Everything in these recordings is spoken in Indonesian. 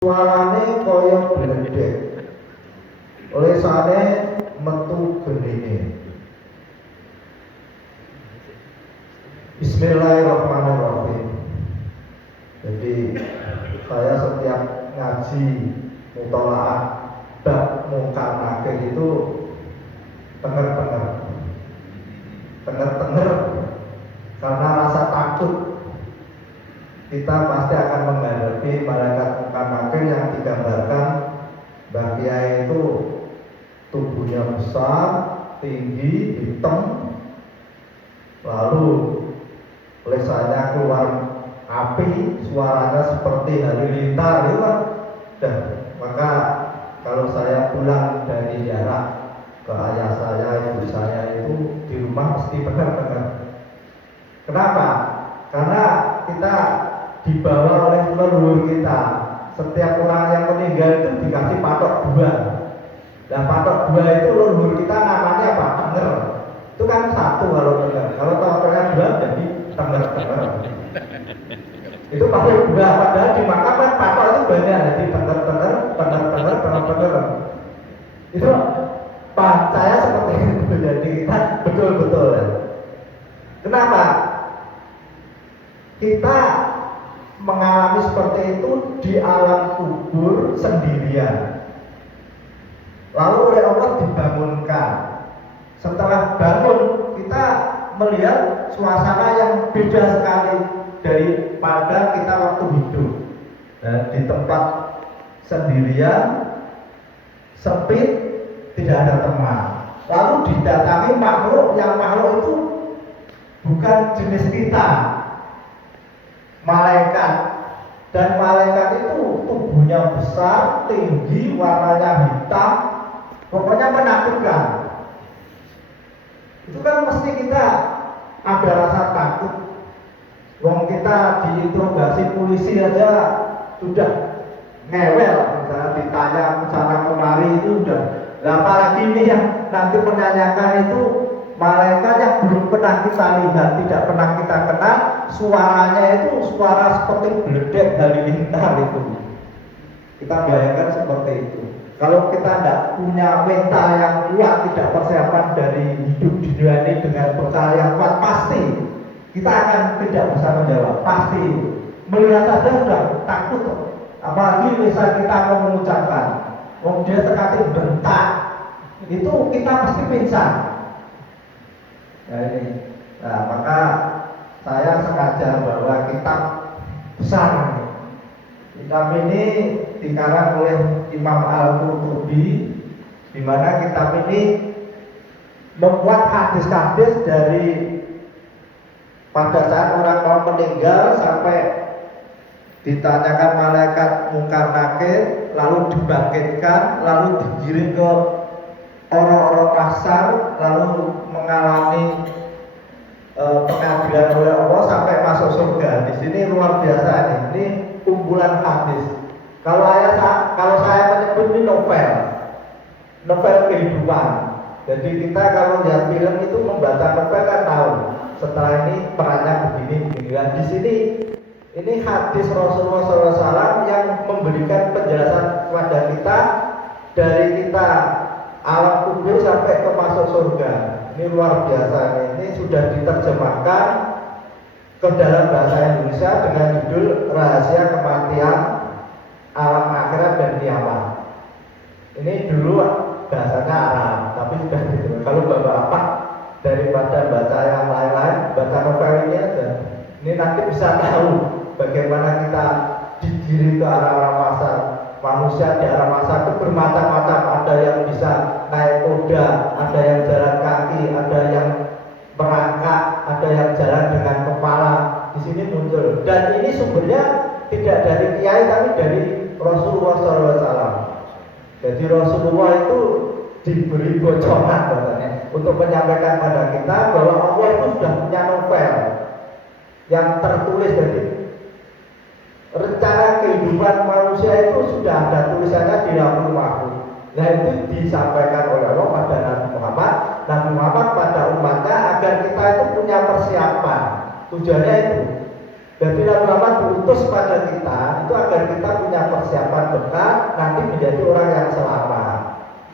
suarane kaya bledek, lesane metu genine. Bismillahirrahmanirrahim. Jadi saya setiap ngaji mutolaah bab Munkar Nakir itu tenger karena rasa takut kita pasti akan menghadapi malaikat Munkar Nakir yang digambarkan Mbah Kiai itu tubuhnya besar, tinggi, hitam, lalu lesannya keluar api, suaranya seperti halilintar, itu kan. Dan maka kalau saya pulang dari jarak ke ayah saya, ibu saya itu di rumah mesti benar-benar. Kenapa? Karena kita dibawa oleh leluhur kita. Setiap orang yang meninggal itu dikasih patok dua. Dan patok dua itu leluhur kita namanya apa? Tenger. Itu kan satu kalau dengar. Kalau patoknya dua jadi tenger. Itu pakai dua, padahal di makam kan patok itu banyak, jadi tenger. Itu saya seperti itu, jadi kita betul-betul. Kenapa? Kita mengalami seperti itu di alam kubur sendirian. Lalu oleh Allah dibangunkan. Setelah bangun, kita melihat suasana yang beda sekali daripada kita waktu hidup. Dan di tempat sendirian, sempit, tidak ada teman. Lalu didatangi makhluk yang makhluk itu bukan jenis kita, malaikat. Dan malaikat itu tubuhnya besar, tinggi, warnanya hitam, pokoknya menakutkan. Itu kan mesti kita ada rasa takut. Wong kita diinterogasi polisi aja sudah ngewel, misalnya ditanya sana kemari itu sudah. Nah, apalagi ini yang nanti menanyakan itu malaikat yang belum pernah kita lihat, tidak pernah kita kenal, suaranya itu suara seperti bledek halilintar itu. Kita bayangkan seperti itu. Kalau kita tidak punya mental yang kuat, tidak persiapan dari hidup di dunia ini dengan bekal yang kuat, pasti kita akan tidak bisa menjawab. Pasti melihat saja sudah takut. Apalagi misal kita mau mengucapkan, dia sekali bentak, itu kita pasti pingsan. Nah, maka saya sengaja bawa kitab besar. Kitab ini dikarang oleh Imam Al-Qurtubi, di mana kitab ini membuat hadis-hadis dari pada saat orang mau meninggal sampai ditanyakan malaikat Munkar Nakir, lalu dibangkitkan, lalu digiring ke orang-orang kasar, lalu mengalami pengadilan oleh Allah sampai masuk surga. Di sini luar biasa nih. Ini kumpulan hadis. Kalau saya menyebut ini novel kehidupan. Jadi kita kalau lihat film itu membaca novel kan tahu. Setelah ini perannya begini. Dan di sini ini hadis Rasulullah SAW yang memberikan penjelasan kepada kita dari kita alam kubur sampai ke masuk surga. Ini luar biasa. Ini sudah diterjemahkan ke dalam bahasa Indonesia dengan judul Rahasia Kematian, Alam Akhirat dan Kiamat. Ini dulu bahasanya Arab, tapi sudah gitu. Kalau bapak daripada baca yang lain-lain, baca novel ini aja. Ini nanti bisa tahu bagaimana kita digiring ke arah pasar. Manusia di arah masa itu bermacam-macam. Ada yang bisa naik kuda, ada yang jalan kaki, ada yang merangkak, ada yang jalan dengan kepala. Di sini muncul. Dan ini sumbernya tidak dari kiai, tapi dari Rasulullah SAW. Jadi Rasulullah itu diberi bocoran katanya untuk menyampaikan pada kita bahwa Allah itu sudah punya novel yang tertulis. Jadi rencana kehidupan manusia itu sudah ada tulisannya di Lauhul Mahfuz. Nah, itu disampaikan oleh Allah pada Nabi Muhammad pada umatnya agar kita itu punya persiapan. Tujuannya itu. Jadi Nabi Muhammad diutus diutus pada kita itu agar kita punya persiapan bekal nanti menjadi orang yang selamat.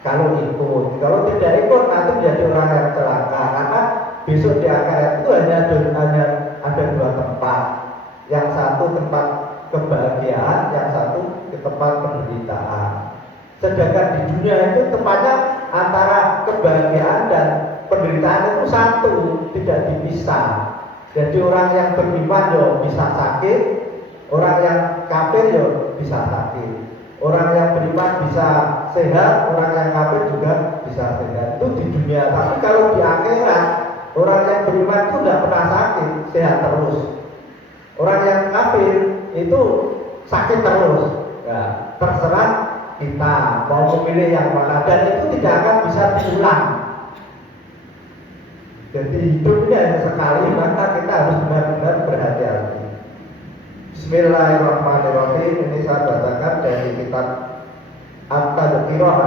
Kalau ikut, kalau tidak ikut nanti menjadi orang yang celaka. Karena besok di akhirat itu hanya ada dua tempat. Yang satu tempat kebahagiaan, yang satu ke tempat penderitaan. Sedangkan di dunia itu tempatnya antara kebahagiaan dan penderitaan itu satu, tidak dipisah. Jadi orang yang beriman yo bisa sakit, orang yang kafir yo bisa sakit. Orang yang beriman bisa sehat, orang yang kafir juga bisa sehat. Itu di dunia. Tapi kalau di akhirat, orang yang beriman itu tidak pernah sakit, sehat terus. Orang yang kafir itu sakit terus. Ya, terserah kita mau memilih yang mana, dan itu tidak akan bisa diulang. Jadi hidupnya hanya sekali, maka kita harus benar-benar berhati-hati. Bismillahirrahmanirrahim. Ini saya bacakan dari kitab At-Tadhkirah.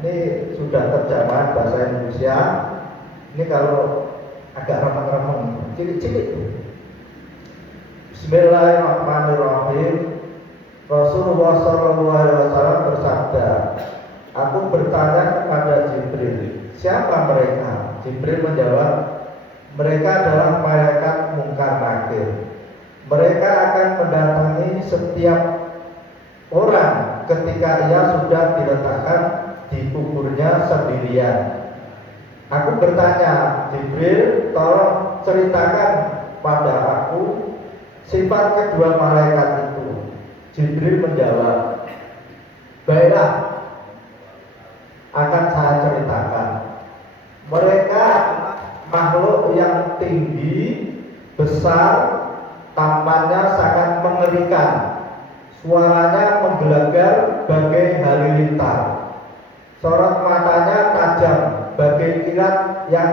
Ini sudah terjemahan bahasa Indonesia. Ini kalau agak remeng-remeng, cilik-cilik. Bismillahirrahmanirrahim. Rasulullah SAW bersabda, aku bertanya kepada Jibril, siapa mereka? Jibril menjawab, mereka adalah malaikat Munkar Nakir. Mereka akan mendatangi setiap orang ketika ia sudah diletakkan di kuburnya sendirian. Aku bertanya, Jibril, tolong ceritakan pada aku sifat kedua malaikat itu. Jibril menjawab, baiklah, akan saya ceritakan. Mereka makhluk yang tinggi, besar, tampannya sangat mengerikan, suaranya menggelegar bagai halilintar, sorot matanya tajam bagai kilat yang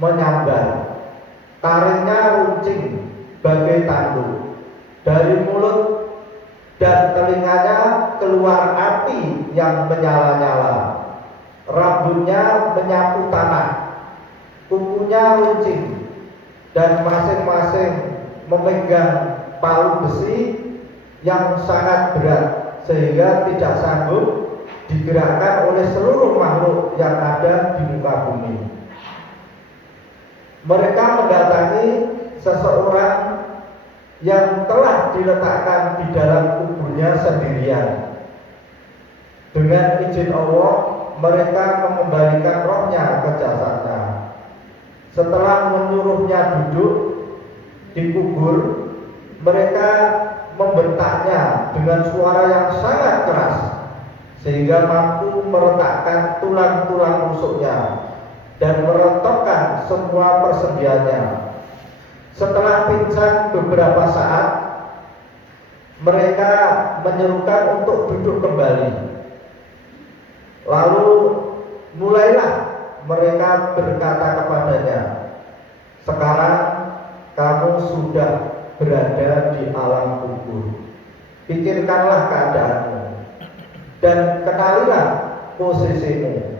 menyambar, taringnya runcing bagai tanduk, dari mulut dan telinganya keluar api yang menyala-nyala, rambutnya menyapu tanah, kukunya runcing, dan masing-masing memegang palu besi yang sangat berat sehingga tidak sanggup digerakkan oleh seluruh makhluk yang ada di muka bumi. Mereka mendatangi seseorang yang telah diletakkan di dalam kuburnya sendirian. Dengan izin Allah, mereka mengembalikan rohnya ke jasadnya. Setelah menyuruhnya duduk di kubur, mereka membentaknya dengan suara yang sangat keras sehingga mampu meretakkan tulang-tulang rusuknya dan merontokkan semua persendiannya. Setelah pingsan beberapa saat, mereka menyerukan untuk duduk kembali. Lalu mulailah mereka berkata kepadanya, sekarang kamu sudah berada di alam kubur. Pikirkanlah keadaanmu dan kenalilah posisimu.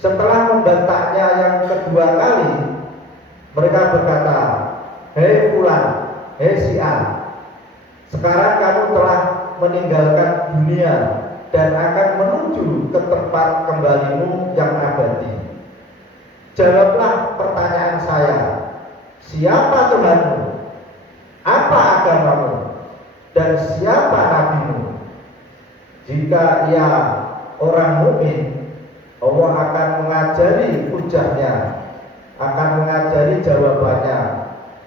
Setelah membentaknya yang kedua kali, mereka berkata, hei fulan, hei si A, sekarang kamu telah meninggalkan dunia dan akan menuju ke tempat kembalimu yang abadi. Jawablah pertanyaan saya, siapa Tuhanmu? Apa agamamu? Dan siapa nabimu? Jika ia orang mukmin, Allah akan mengajari hujahnya, akan mengajari jawabannya,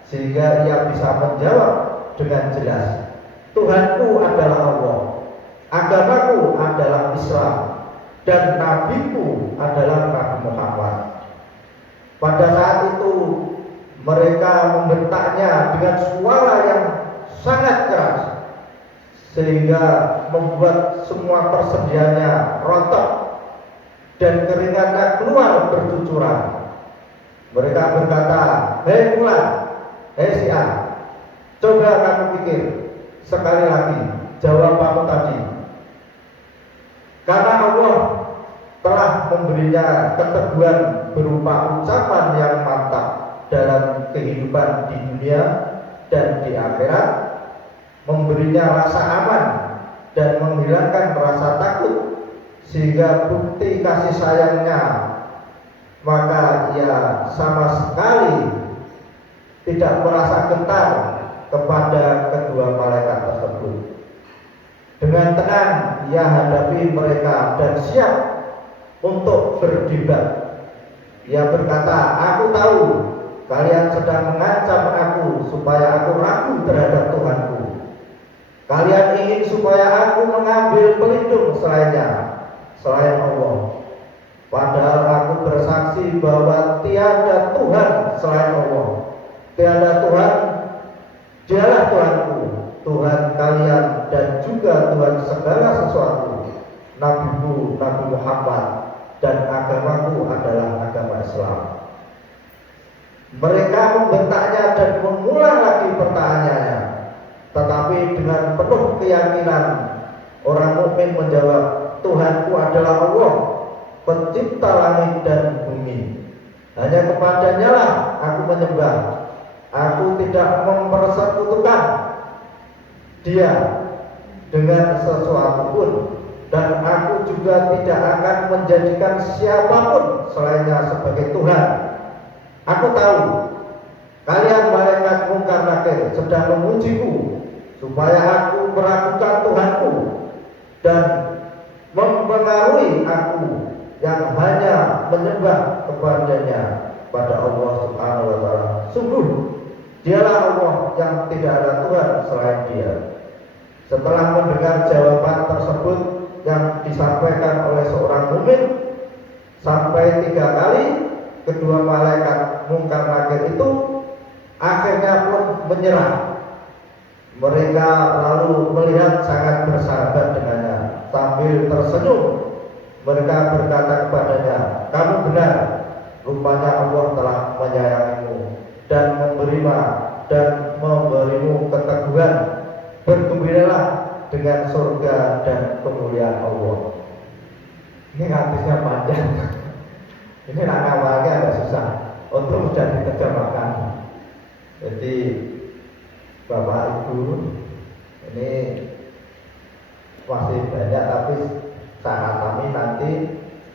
sehingga ia bisa menjawab dengan jelas, Tuhanku adalah Allah, agamaku adalah Islam, dan nabiku adalah Nabi Muhammad. Pada saat itu mereka membentaknya dengan suara yang sangat keras sehingga membuat semua persendiannya rontok dan keringatnya keluar bercucuran. Mereka berkata, hei fulan, hei si A, coba kamu pikir sekali lagi jawabanmu tadi. Karena Allah telah memberinya keteguhan berupa ucapan yang mantap dalam kehidupan di dunia, dan di akhirat, memberinya rasa aman dan menghilangkan rasa takut, sehingga bukti kasih sayangnya, maka ia sama sekali tidak merasa gentar kepada kedua malaikat tersebut. Dengan tenang ia hadapi mereka dan siap untuk berdebat. Ia berkata, aku tahu kalian sedang mengancam aku supaya aku ragu terhadap Tuhanku. Kalian ingin supaya aku mengambil pelindung selain Allah. Padahal aku bersaksi bahwa tiada Tuhan selain Allah. Tiada Tuhan, dialah Tuhanku, Tuhan kalian dan juga Tuhan segala sesuatu. Nabiku Nabi Muhammad dan agamaku adalah agama Islam. Mereka membentaknya dan mengulang lagi pertanyaannya, tetapi dengan penuh keyakinan orang mukmin menjawab, Tuhanku adalah Allah, pencipta langit dan bumi. Hanya kepadanya lah aku menyembah. Aku tidak mempersekutukan Dia dengan sesuatu pun, dan aku juga tidak akan menjadikan siapapun selainnya sebagai Tuhan. Aku tahu kalian malaikat Munkar Nakir sedang memujiku supaya aku meragukan Tuhanku dan mempengaruhi aku yang hanya menyembah kepadanya, pada Allah Subhanahu wa Ta'ala. Sungguh Dialah Allah yang tidak ada Tuhan selain Dia. Setelah mendengar jawaban tersebut yang disampaikan oleh seorang mukmin sampai 3 kali, kedua malaikat Munkar Nakir itu akhirnya pun menyerah. Mereka lalu melihat sangat bersahabat dengannya. Sambil tersenyum, mereka berkata kepadanya, kamu benar, rupanya Allah telah menyayangimu dan memberimu keteguhan. Bergembiralah dengan surga dan kemuliaan Allah. Ini hadisnya panjang. Ini awalnya agak susah untuk mudah diterjemahkan. Jadi Bapak Ibu, ini masih banyak, tapi saat kami nanti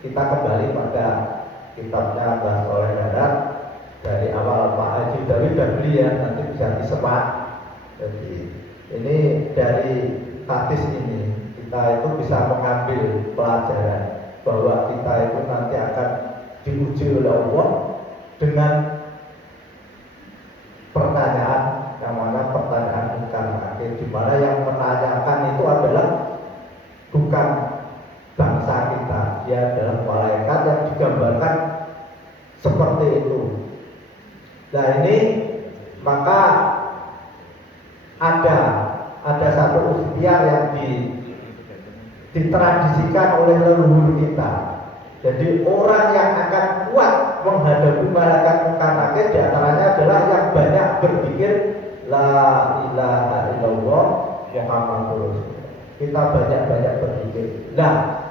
kita kembali pada kitabnya Mbah Soleh Darat dari awal Pak Haji Dawi dan beliau nanti bisa disemat. Jadi ini dari hadis ini kita itu bisa mengambil pelajaran bahwa kita itu nanti akan diuji oleh Allah dengan pertanyaan yang mana pertanyaan Munkar Nakir, di mana yang menanyakan itu adalah bukan bangsa kita, dia adalah malaikat yang digambarkan seperti itu. Nah ini maka ada satu ikhtiar yang ditradisikan oleh leluhur kita. Jadi orang yang akan kuat menghadapi malaikat Munkar Nakir diantaranya adalah yang banyak berpikir la ilaha illallah Muhammadur Rasulullah. Kita banyak berpikir. Nah,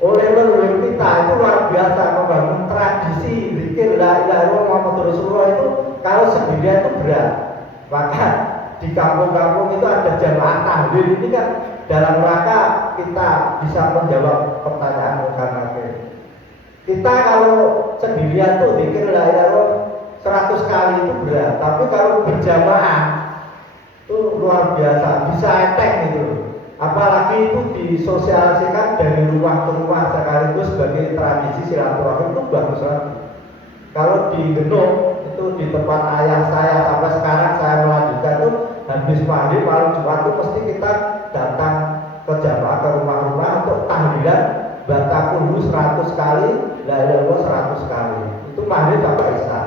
oleh leluhur kita itu luar biasa membangun tradisi zikir la ilaha illallah Muhammadur Rasulullah itu kalau sendirian itu berat. Maka di kampung-kampung itu ada jamaah tahlil. Ini kan dalam rangka kita bisa menjawab pertanyaan Munkar Nakir. Kita kalau sendirian tuh zikir la ilaha illallah 100 kali itu berat, tapi kalau berjamaah itu luar biasa, bisa enteng gitu. Apalagi itu disosialisasikan dari rumah ke rumah sekaligus sebagai tradisi silaturahim, itu bagus lagi. Kalau di Genung itu di tempat ayah saya sampai sekarang saya melanjutkan tuh habis maghrib malam Jumat itu mesti kita datang ke jamaah ke rumah-rumah untuk tahlilan baca kulhu 100 kali, la ilaha illallah 100 kali. Itu maghrib sampai isya.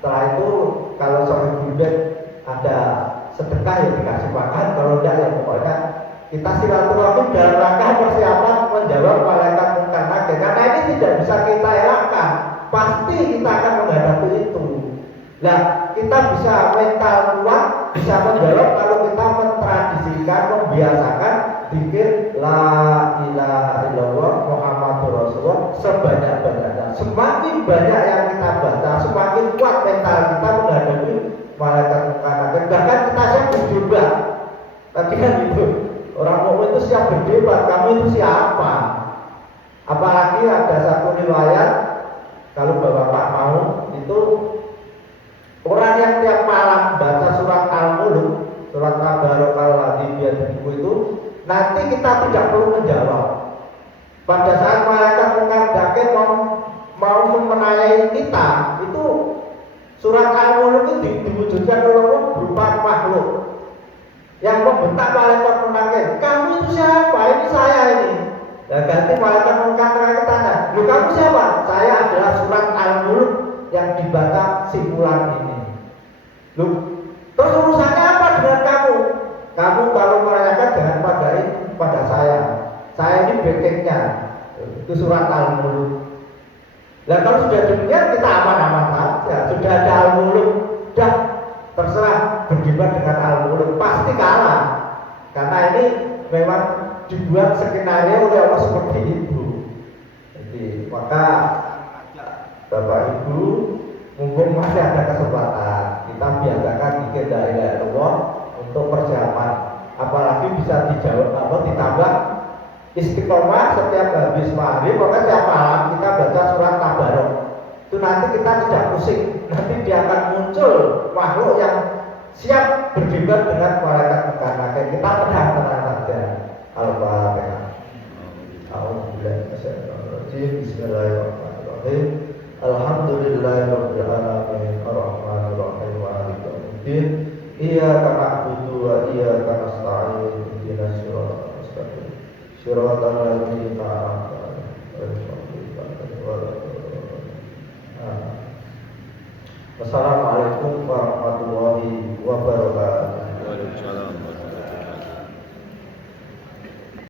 Setelah itu kalau sore bulan ada sedekah ya dikasih makan, kalau enggak ya pokoknya kita silaturahim dalam rangka persiapan menjawab malaikat Munkar Nakir. Karena ini tidak bisa kita elakkan, pasti kita akan menghadapi itu. Nah, kita bisa mental kuat, bisa menjawab kalau kita mentradisikan, membiasakan zikir la ilaha illallah Muhammadur Rasulullah sebanyak-banyaknya. Semakin banyak yang kita baca, semakin kuat mental kita menghadapi malaikat Munkar Nakir. Bahkan kita Tadi kan itu orang mukmin itu siap berdebat, kamu itu siapa? Apalagi ada satu riwayat, kalau Bapak mau itu orang yang tiap malam baca surat Al-Mulk, surat Tabarakal ladzi biyadihi itu, nanti kita tidak perlu menjawab. Pada saat malaikat mungkar nakir mau memenayai kita, itu surat Al-Mulk itu diwujudkan oleh Allah berupa makhluk yang membentak malaikat menangis. Kamu itu siapa? Ini saya ini. Nah, ganti malaikat mungkar nakir tanya, "Loh, kamu siapa?" "Saya adalah surat Al-Mulk yang dibaca si fulan ini." "Loh, terus urusannya apa dengan kamu?" "Kamu kalau menanyakan jangan pada saya. Saya ini backing-nya." Itu surat Al-Mulk. Nah, kalau sudah demikian kita aman-aman saja. Sudah ada Al-Mulk, sudah terserah berdebat dengan Al-Mulk, pasti kalah. Karena ini memang dibuat skenario oleh Allah seperti itu. Jadi maka Bapak Ibu, mumpung masih ada kesempatan, kita biasakan bikin la ilaha illallah untuk persiapan. Apalagi bisa dijawab ditambah istiqomah setiap habis maghrib, maka tiap malam kita baca surat Tabarok. Itu nanti kita tidak pusing. Nanti dia akan muncul makhluk yang siap berdebat dengan malaikat mungkar nakir. Kita tenang saja. Al-Fatihah. Bismillahirrahmanirrahim. Alhamdulillahirabbil alamin arrahmanir rahim maliki yaumiddin. Iyyaka na'budu wa iyyaka nasta'in. Ihdinas siratal mustaqim. Shiratal ladzina an'amta 'alaihim. Wassalamualaikum warahmatullahi wabarakatuh.